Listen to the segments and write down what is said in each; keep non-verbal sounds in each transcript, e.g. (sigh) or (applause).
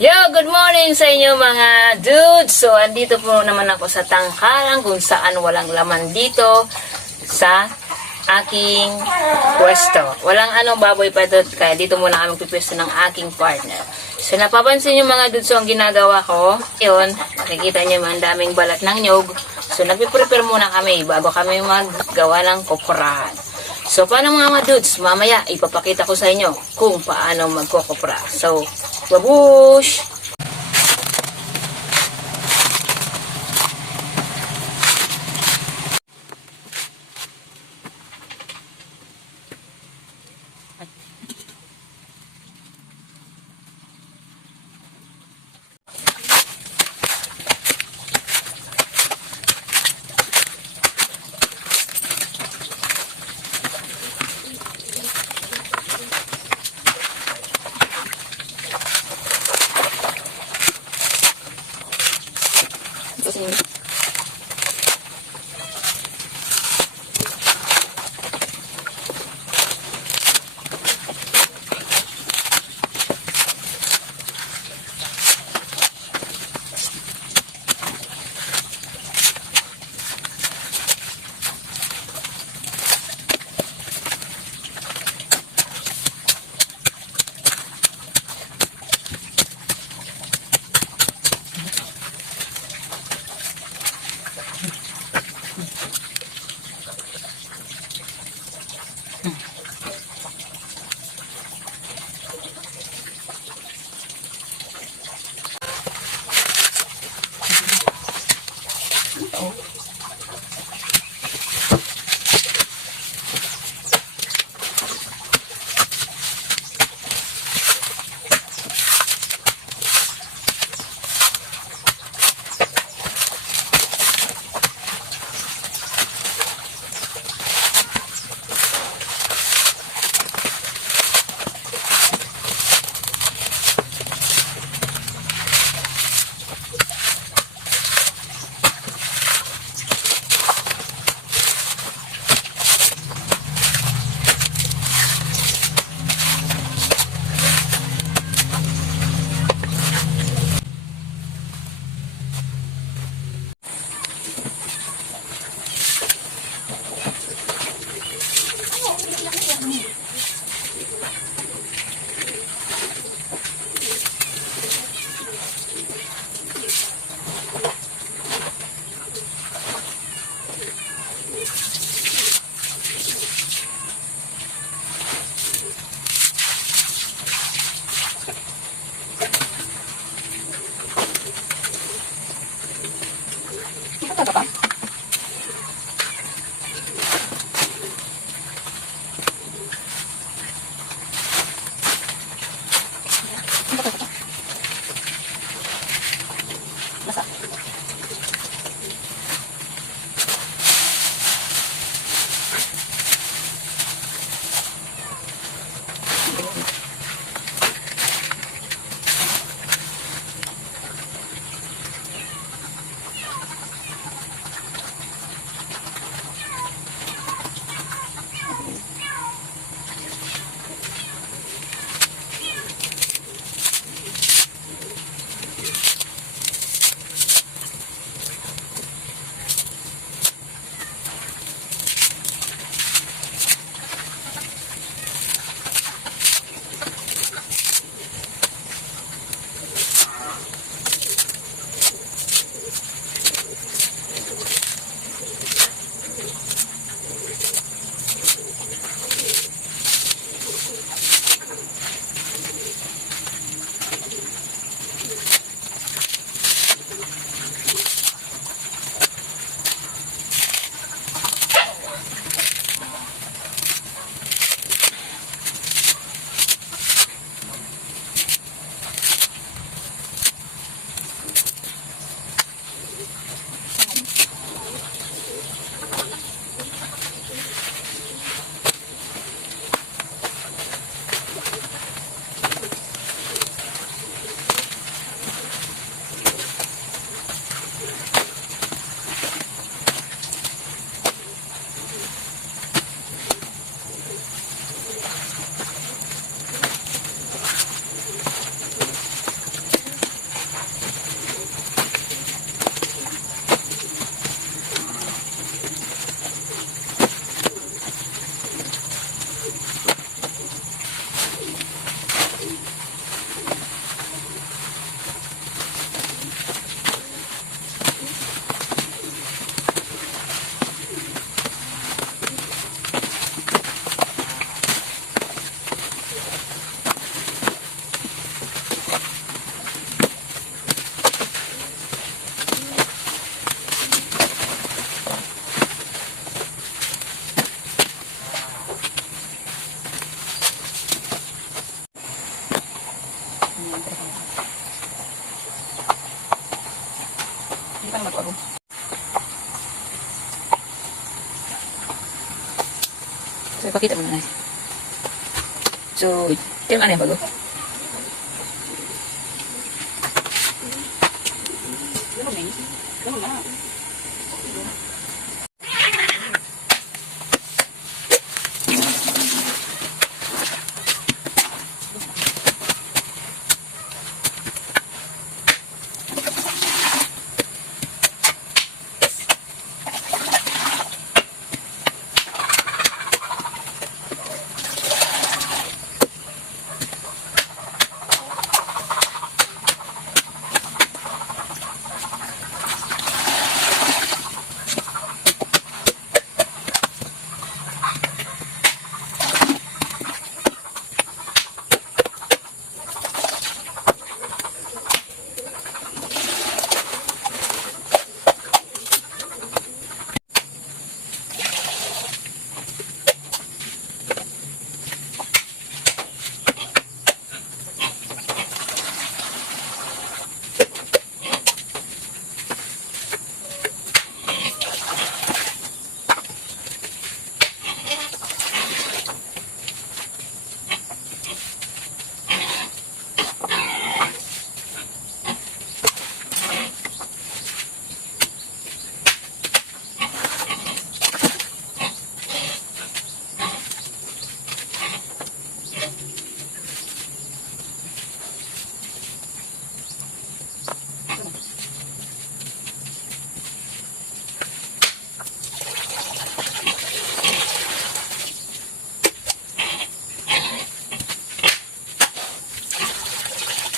Yo, good morning sa inyo mga dudes. So, andito po naman ako sa tangkalan kung saan walang laman dito sa aking pwesto. Walang anong baboy pa doon, kaya dito muna kami pipwesto ng aking partner. So, napapansin nyo mga dudes, ang ginagawa ko, yun, makikita nyo ang daming balat ng nyog. So, nagpiprepare muna kami bago kami maggawa ng kokorahan. So, paano mga dudes? Mamaya, ipapakita ko sa inyo kung paano magkokopra. So, Лабусь! So, ipakita mo na. So, yung ano yung bago? Ano may? Ano na?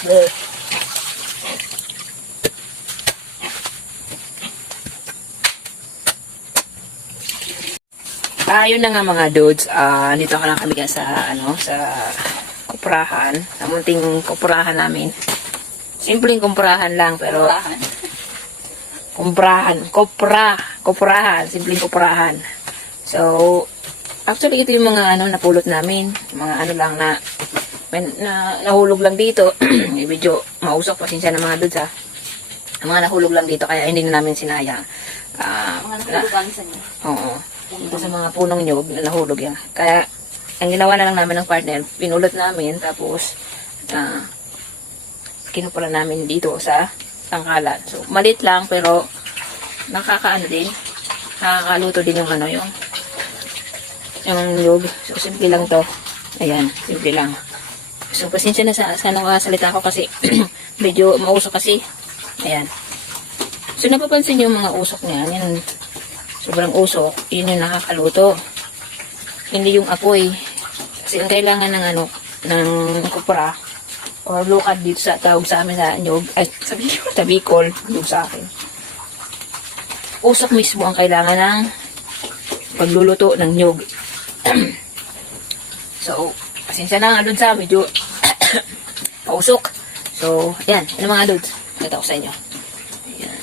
Bleh. Ah, yun na nga mga dudes. Ah, dito ka lang kami sa ano, sa kuprahan, sa munting kuprahan namin. Simpleng kuprahan lang pero Lahan. kumprahan, kopra, kuprahan, simpleng kuprahan. So, actually ito yung mga ano napulot namin, mga ano lang na na nahulog lang dito. (clears throat) Eh, Medyo mausok pasensya ng mga dudes ha. Ang mga nahulog lang dito kaya hindi na namin sinayang. Ah, Mga na- nakulugan sa. Oo. Dito sa mga punong nyog na nahulog yan. Kaya, ang ginawa na lang namin ng partner, pinulot namin, tapos, ah, kinupala namin dito sa tangkalan. So, malit lang, pero, nakakaano din, nakakaluto din yung ano, yung, yung nyog. So, simple lang to. Ayan, simple lang. So, pasensya na sa, sa nakasalita ko kasi, (clears throat) medyo mausok kasi. Ayan. So, napapansin yung mga usok niya, yan, sobrang usok, yun yung nakakaluto. Hindi yung apoy. Kasi ang kailangan ng ano, ng kupra, or lukad dito sa tawag sa amin na nyog, ay sabi ko, (laughs) sabi ko, yung sa akin. Usok mismo ang kailangan ng pagluluto ng nyog. (clears throat) so, pasensya na nga dun sa medyo (clears throat) pausok. So, yan, ano mga dudes, nakita ko sa inyo. Ayan.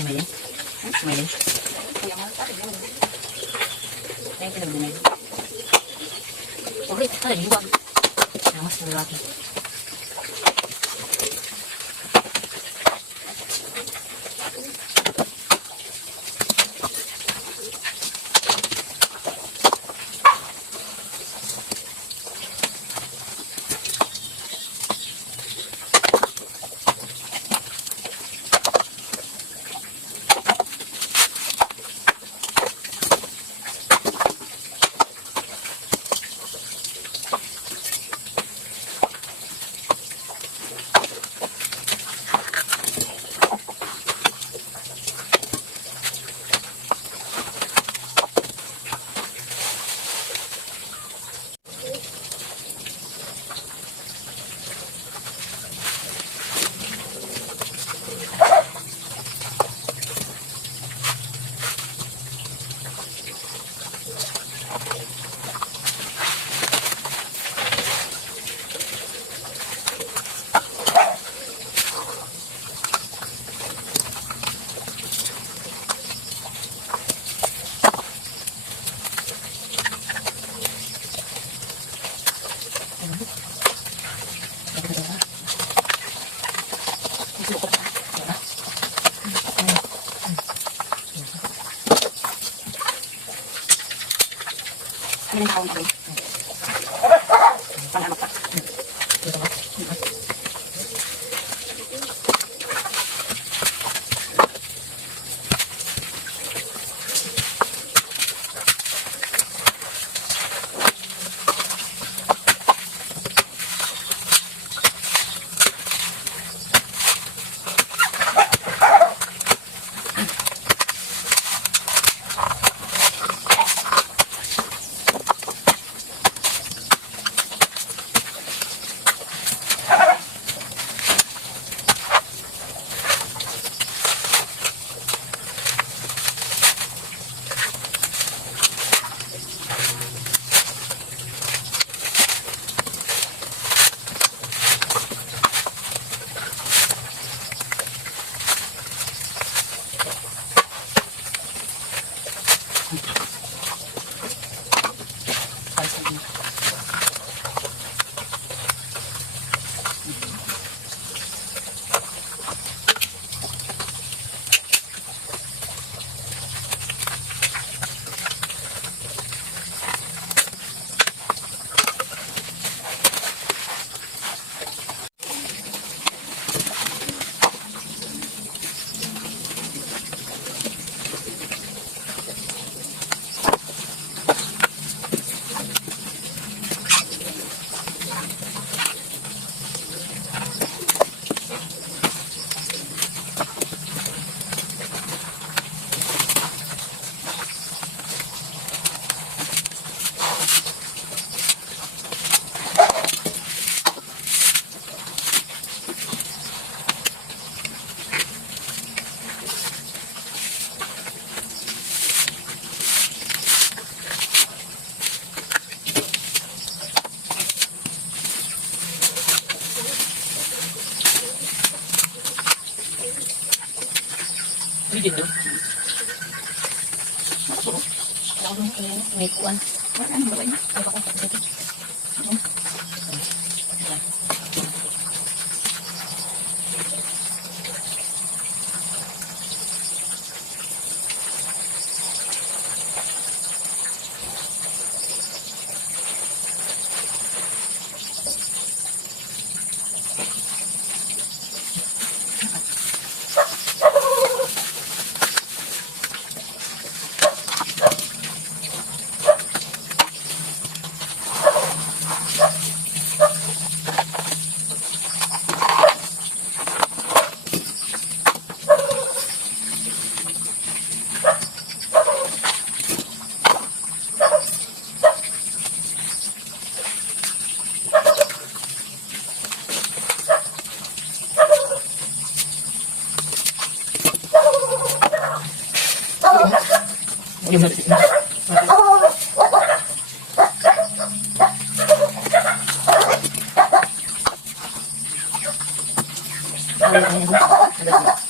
Ano yun? Ano yun? Kaya pinagdunay. Ulit, ay, liwag. Namas na lalaki. Ano yung tawag ko? Pangamak you know Yung malapit na. Ay, ay, ay. Ayan.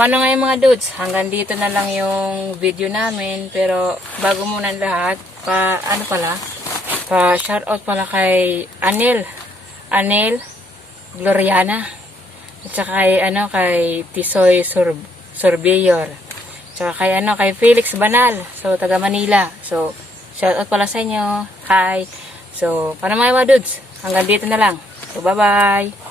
paano nga yung mga dudes? Hanggang dito na lang yung video namin. Pero, bago muna lahat, pa, ano pala, pa shoutout pala kay Anil. Anil Gloriana. At saka kay, ano, kay Tisoy Sur Surveyor. Tsaka kay, ano, kay Felix Banal. So, taga Manila. So, shoutout pala sa inyo. Hi. So, mga mga dudes? Hanggang dito na lang. So, bye-bye.